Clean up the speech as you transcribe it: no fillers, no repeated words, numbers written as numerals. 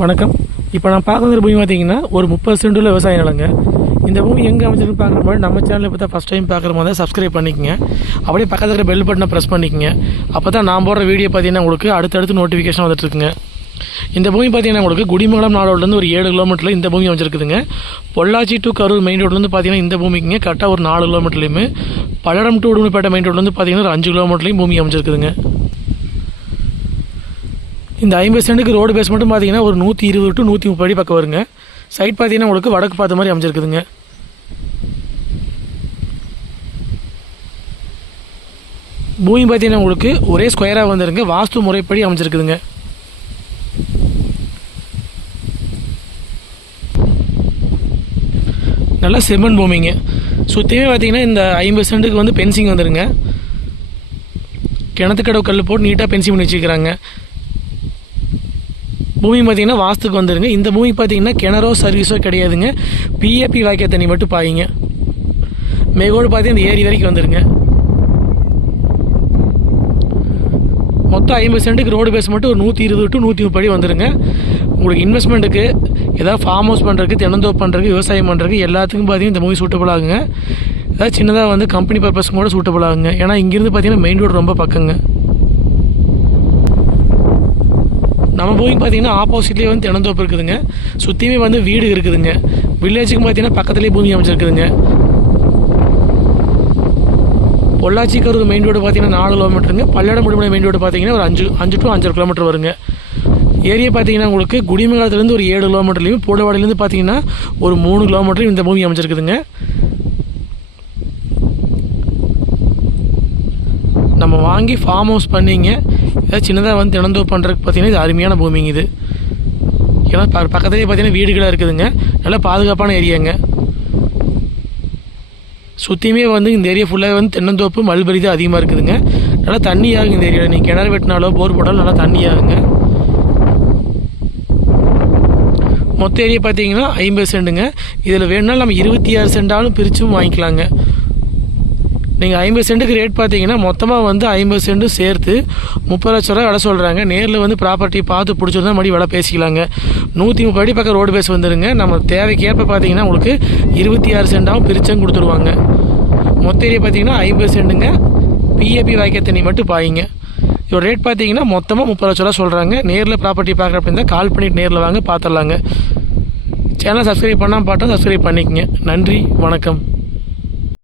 வணக்கம். இப்போ நான் பார்க்குற பூமி பார்த்தீங்கன்னா ஒரு 30 சென்டுள்ள விவசாய நிலங்க. இந்த பூமி எங்கே அமைச்சிருக்கு பார்க்குற மாதிரி நம்ம சேனலில் பார்த்தா ஃபஸ்ட் டைம் பார்க்குற மாதிரி தான் சப்ஸ்கிரைப் பண்ணிக்கங்க. அப்படியே பக்கத்தில் இருக்கிற பெல் பட்டனை ப்ரெஸ் பண்ணிக்கங்க. அப்போ தான் நான் போடுற வீடியோ பார்த்தீங்கன்னா உங்களுக்கு அடுத்தடுத்து நோட்டிஃபிகேஷன் வந்துட்டுருக்குங்க. இந்த பூமி பார்த்தீங்கன்னா உங்களுக்கு குடிமங்கலம் நாடோட்லேருந்து ஒரு 7 கிலோமீட்டரில் இந்த பூமி அமைச்சிருக்குதுங்க. பொள்ளாச்சி டு கரூர் மெயின் ரோட்லேருந்து பார்த்தீங்கன்னா இந்த பூமிக்குங்க கரெக்டாக ஒரு 4 கிலோமீட்டர்லையுமே, பல்லடம் டு உடுமலைப்பேட்டை மெயின் ரோட்லேருந்து பார்த்தீங்கன்னா ஒரு 5 கிலோமீட்டர்லையும் பூமி அமைச்சிருக்குதுங்க. இந்த 50 சென்ட்டுக்கு ரோடு பேஸ் மட்டும் பார்த்தீங்கன்னா ஒரு 120 டு 130 அடி பக்கம் வருங்க. சைட் பார்த்தீங்கன்னா உங்களுக்கு வடக்கு பார்த்த மாதிரி அமைச்சிருக்குதுங்க. பூமி பார்த்தீங்கன்னா உங்களுக்கு ஒரே ஸ்கொயராக வந்துருங்க. வாஸ்து முறைப்படி அமைச்சிருக்குதுங்க. நல்லா செம்மண் பூமிங்க. சுற்றியுமே பார்த்தீங்கன்னா இந்த 50 சென்ட்டுக்கு வந்து பென்சிங் வந்துருங்க. கிணத்துக்கடவு கல் போட்டு நீட்டாக பென்சிங் பண்ணி வச்சுக்கிறாங்க. பூமி பார்த்தீங்கன்னா வாஸ்துக்கு வந்துடுங்க. இந்த பூமி பார்த்தீங்கன்னா கிணறோ சர்வீஸோ கிடையாதுங்க. பிஏபி வாய்க்கால் தண்ணி மட்டும் பாயிங்க. மேகோடு பார்த்தீங்கன்னா இந்த ஏரி வரைக்கும் வந்துடுங்க. மொத்தம் 50 சென்ட்டுக்கு ரோடு பேஸ் மட்டும் ஒரு 120 டு 130 அடி வந்துடுங்க. உங்களுக்கு இன்வெஸ்ட்மெண்ட்டுக்கு, ஏதாவது ஃபார்ம் ஹவுஸ் பண்ணுறதுக்கு, தென்னந்தோப்பு பண்ணுறதுக்கு, விவசாயம் பண்ணுறதுக்கு எல்லாத்துக்கும் பார்த்தீங்கன்னா இந்த பூமி சூட்டபுள் ஆகுங்க. ஏதாவது சின்னதாக வந்து கம்பெனி பர்பஸ்க்கும் கூட சூட்டபுள் ஆகுங்க. ஏன்னா இங்கேருந்து பார்த்தீங்கன்னா மெயின் ரோடு ரொம்ப பக்கங்க. நம்ம பூமி பார்த்தீங்கன்னா ஆப்போசிட்லேயே வந்து தென்னந்தோப்பு இருக்குதுங்க. சுற்றியுமே வந்து வீடு இருக்குதுங்க. வில்லேஜுக்கு பார்த்தீங்கன்னா பக்கத்துலேயே பூமி அமைச்சிருக்குதுங்க. பொள்ளாச்சி கரூர் மெயின் ரோடு பார்த்தீங்கன்னா 4 கிலோமீட்டருங்க. பல்லடம் உடுமலை மெயின் ரோடு பார்த்தீங்கன்னா ஒரு 5 டு 5.5 கிலோமீட்டர் வருங்க. ஏரியா பார்த்தீங்கன்னா உங்களுக்கு குடிமங்கலத்துலேருந்து ஒரு 7 கிலோமீட்டர்லையும், பூடவாடிலேருந்து பார்த்தீங்கன்னா ஒரு 3 கிலோமீட்டரையும் இந்த பூமி அமைச்சிருக்குதுங்க. நம்ம வாங்கி ஃபார்ம் ஹவுஸ் பண்ணிங்க, ஏதாவது சின்னதாக வந்து தினந்தோப்பு பண்ணுறதுக்கு பார்த்தீங்கன்னா இது அருமையான பூமிங்க இது. ஏன்னா பக்கத்துலேயே பார்த்தீங்கன்னா வீடுகளாக இருக்குதுங்க. நல்லா பாதுகாப்பான ஏரியாங்க. சுற்றியுமே வந்து இந்த ஏரியா ஃபுல்லாக வந்து தென்னந்தோப்பு, மல்பெரி தான் அதிகமாக இருக்குதுங்க. நல்லா தண்ணி ஆகுங்க இந்த ஏரியாவில். நீங்கள் கிணறு வெட்டினாலோ போர் போட்டாலும் நல்லா தண்ணி ஆகுங்க. மொத்த ஏரியா பார்த்தீங்கன்னா 50 சென்ட்டுங்க. இதில் வேணுனாலும் நம்ம 26 சென்டாலும் பிரிச்சும் வாங்கிக்கலாங்க. நீங்கள் 50 சென்ட்டுக்கு ரேட் பார்த்தீங்கன்னா மொத்தமாக வந்து 50 சென்ட்டு சேர்த்து 30 லட்ச ரூபா விலை சொல்கிறாங்க. நேரில் வந்து ப்ராப்பர்ட்டி பார்த்து பிடிச்சிருந்தா மறுபடி விலை பேசிக்கலாங்க. 130 அடி பக்கம் ரோடு பேஸ் வந்துடுங்க. நம்ம தேவைக்கேற்ப பார்த்தீங்கன்னா உங்களுக்கு 26 சென்டாகவும் பிரிச்சும் கொடுத்துருவாங்க. மொத்த ஏரியா பார்த்தீங்கன்னா 50 சென்ட்டுங்க. பிஏபி வாய்க்கால் தண்ணி மட்டும் பாயிங்க. இதோட ரேட் பார்த்தீங்கன்னா மொத்தமாக 30 லட்ச ரூபா சொல்கிறாங்க. நேரில் ப்ராப்பர்ட்டி பார்க்குற அப்படின்னா கால் பண்ணிவிட்டு நேரில் வாங்க பார்த்துடலாங்க. சேனலை சப்ஸ்கிரைப் பண்ணாமல் பார்த்தா சப்ஸ்கிரைப் பண்ணிக்கங்க. நன்றி, வணக்கம்.